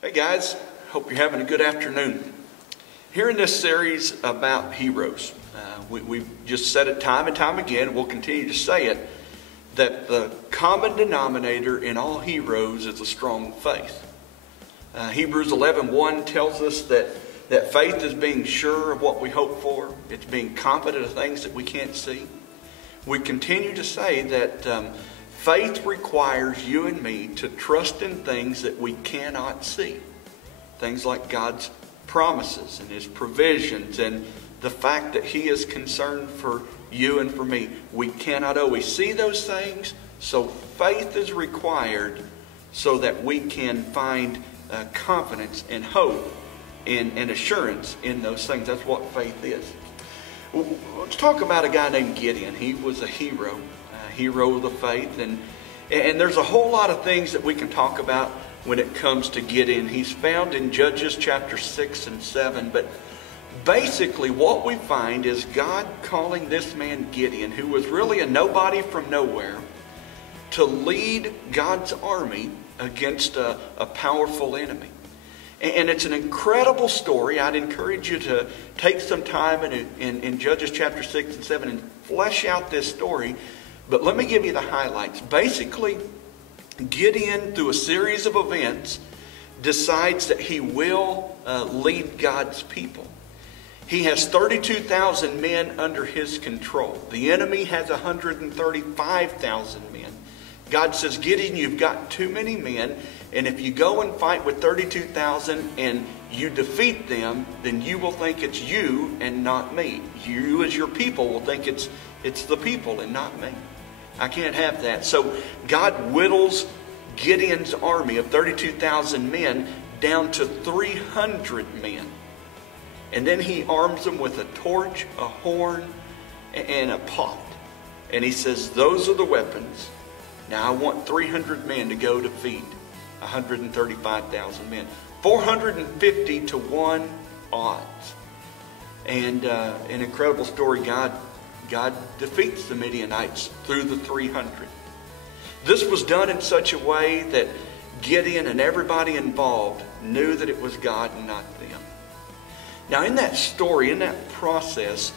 Hey guys, hope you're having a good afternoon. Here in this series about heroes, we've just said it time and time again, we'll continue to say it, that the common denominator in all heroes is a strong faith. Hebrews 11:1 tells us that faith is being sure of what we hope for. It's being confident of things that we can't see. We continue to say that faith requires you and me to trust in things that we cannot see. Things like God's promises and His provisions and the fact that He is concerned for you and for me. We cannot always see those things, so faith is required so that we can find confidence and hope and assurance in those things. That's what faith is. Let's talk about a guy named Gideon. He was a hero of the faith, and there's a whole lot of things that we can talk about when it comes to Gideon. He's found in Judges chapter 6 and 7, but basically what we find is God calling this man Gideon, who was really a nobody from nowhere, to lead God's army against a powerful enemy. And it's an incredible story. I'd encourage you to take some time in Judges chapter 6 and 7 and flesh out this story. But let me give you the highlights. Basically, Gideon, through a series of events, decides that he will lead God's people. He has 32,000 men under his control. The enemy has 135,000 men. God says, Gideon, you've got too many men, and if you go and fight with 32,000 and you defeat them, then you will think it's you and not me. You as your people will think it's the people and not me. I can't have that. So God whittles Gideon's army of 32,000 men down to 300 men. And then he arms them with a torch, a horn, and a pot. And he says, those are the weapons. Now I want 300 men to go defeat 135,000 men. 450 to 1 odds. And an incredible story. God defeats the Midianites through the 300. This was done in such a way that Gideon and everybody involved knew that it was God and not them. Now in that story, in that process,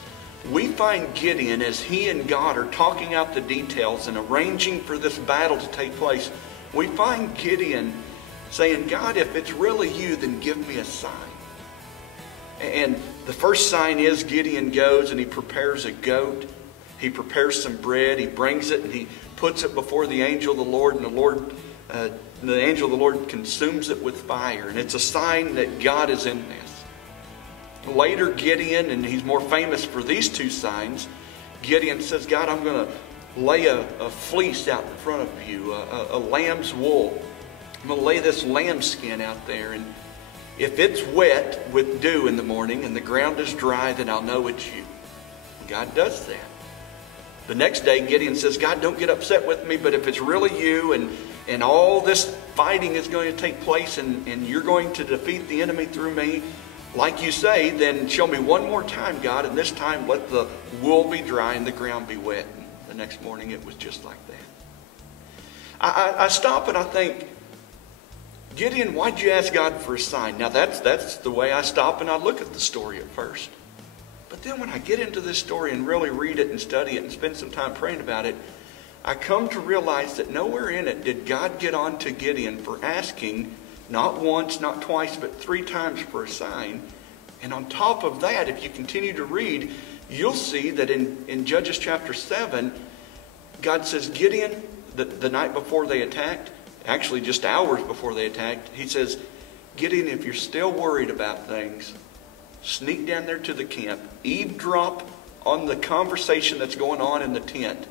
we find Gideon as he and God are talking out the details and arranging for this battle to take place. We find Gideon saying, God, if it's really you, then give me a sign. And the first sign is Gideon goes and he prepares a goat. He prepares some bread. He brings it and he puts it before the angel of the Lord. And the angel of the Lord consumes it with fire. And it's a sign that God is in this. Later, Gideon, and he's more famous for these two signs, Gideon says, God, I'm going to lay a fleece out in front of you, a lamb's wool. I'm going to lay this lamb skin out there, and if it's wet with dew in the morning and the ground is dry, then I'll know it's you. God does that. The next day, Gideon says, God, don't get upset with me, but if it's really you and all this fighting is going to take place and you're going to defeat the enemy through me, like you say, then show me one more time, God, and this time let the wool be dry and the ground be wet. And the next morning it was just like that. I stop and I think, Gideon, why'd you ask God for a sign? Now that's the way I stop and I look at the story at first. But then when I get into this story and really read it and study it and spend some time praying about it, I come to realize that nowhere in it did God get on to Gideon for asking, not once, not twice, but 3 times for a sign. And on top of that, if you continue to read, you'll see that in Judges chapter 7, God says, Gideon, the night before they attacked, actually just hours before they attacked, he says, Gideon, if you're still worried about things, sneak down there to the camp, eavesdrop on the conversation that's going on in the tent,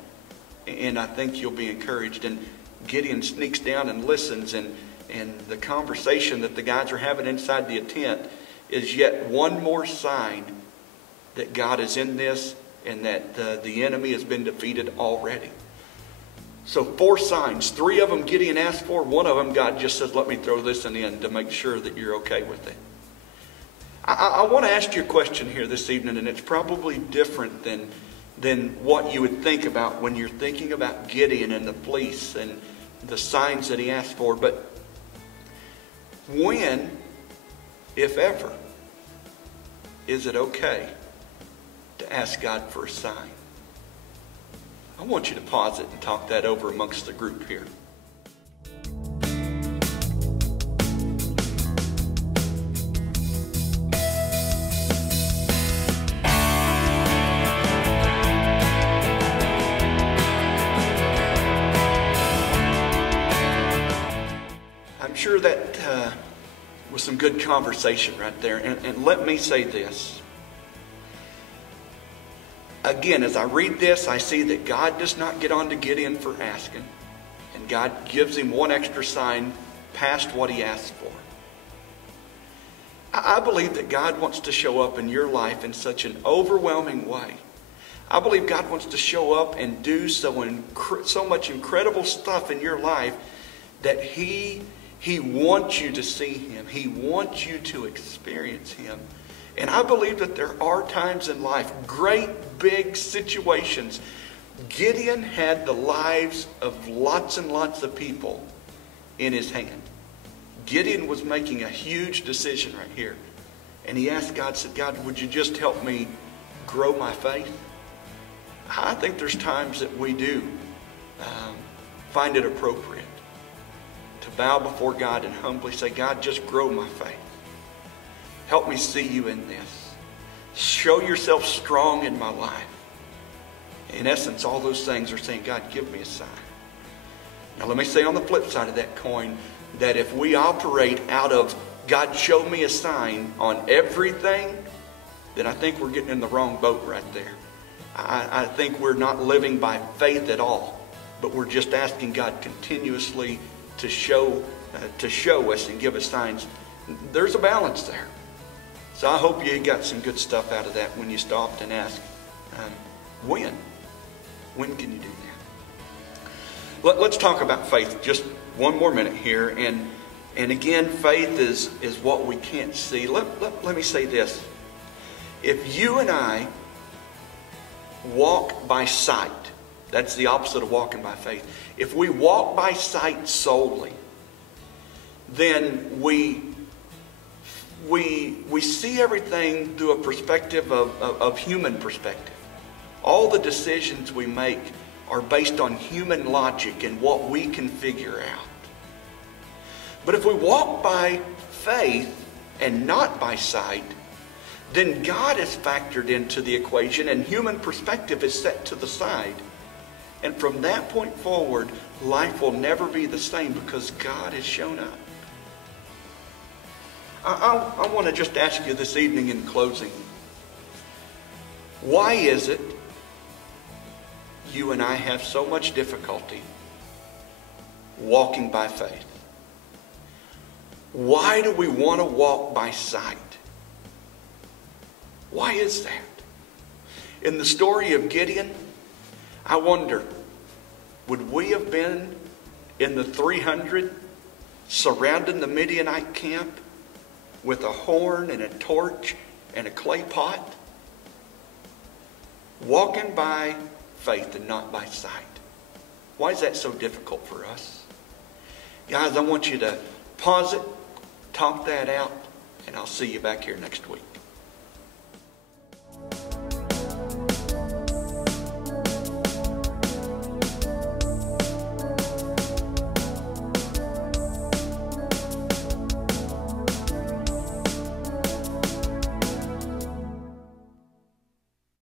and I think you'll be encouraged. And Gideon sneaks down and listens, and the conversation that the guys are having inside the tent is yet one more sign that God is in this and that the enemy has been defeated already. So 4 signs. 3 of them Gideon asked for. 1 of them God just says, let me throw this in to make sure that you're okay with it. I want to ask you a question here this evening, and it's probably different than what you would think about when you're thinking about Gideon and the fleece and the signs that he asked for. But When, if ever, is it okay to ask God for a sign? I want you to pause it and talk that over amongst the group here. I'm sure that was some good conversation right there. And let me say this. Again, as I read this, I see that God does not get on to Gideon for asking. And God gives him one extra sign past what he asked for. I believe that God wants to show up in your life in such an overwhelming way. I believe God wants to show up and do so much incredible stuff in your life that He wants you to see Him. He wants you to experience Him. And I believe that there are times in life, great big situations. Gideon had the lives of lots and lots of people in his hand. Gideon was making a huge decision right here. And he asked God, said, God, would you just help me grow my faith? I think there's times that we do find it appropriate to bow before God and humbly say, God, just grow my faith. Help me see you in this. Show yourself strong in my life. In essence, all those things are saying, God, give me a sign. Now let me say on the flip side of that coin, that if we operate out of God show me a sign on everything, then I think we're getting in the wrong boat right there. I think we're not living by faith at all, but we're just asking God continuously to show us and give us signs. There's a balance there. So I hope you got some good stuff out of that when you stopped and asked, when? When can you do that? Let's talk about faith just one more minute here. And again, faith is what we can't see. Let me say this. If you and I walk by sight, that's the opposite of walking by faith. If we walk by sight solely, then we see everything through a perspective of human perspective. All the decisions we make are based on human logic and what we can figure out. But if we walk by faith and not by sight, then God is factored into the equation and human perspective is set to the side. And from that point forward, life will never be the same because God has shown up. I want to just ask you this evening in closing, why is it you and I have so much difficulty walking by faith? Why do we want to walk by sight? Why is that? In the story of Gideon, I wonder, would we have been in the 300 surrounding the Midianite camp with a horn and a torch and a clay pot? Walking by faith and not by sight. Why is that so difficult for us? Guys, I want you to pause it, talk that out, and I'll see you back here next week.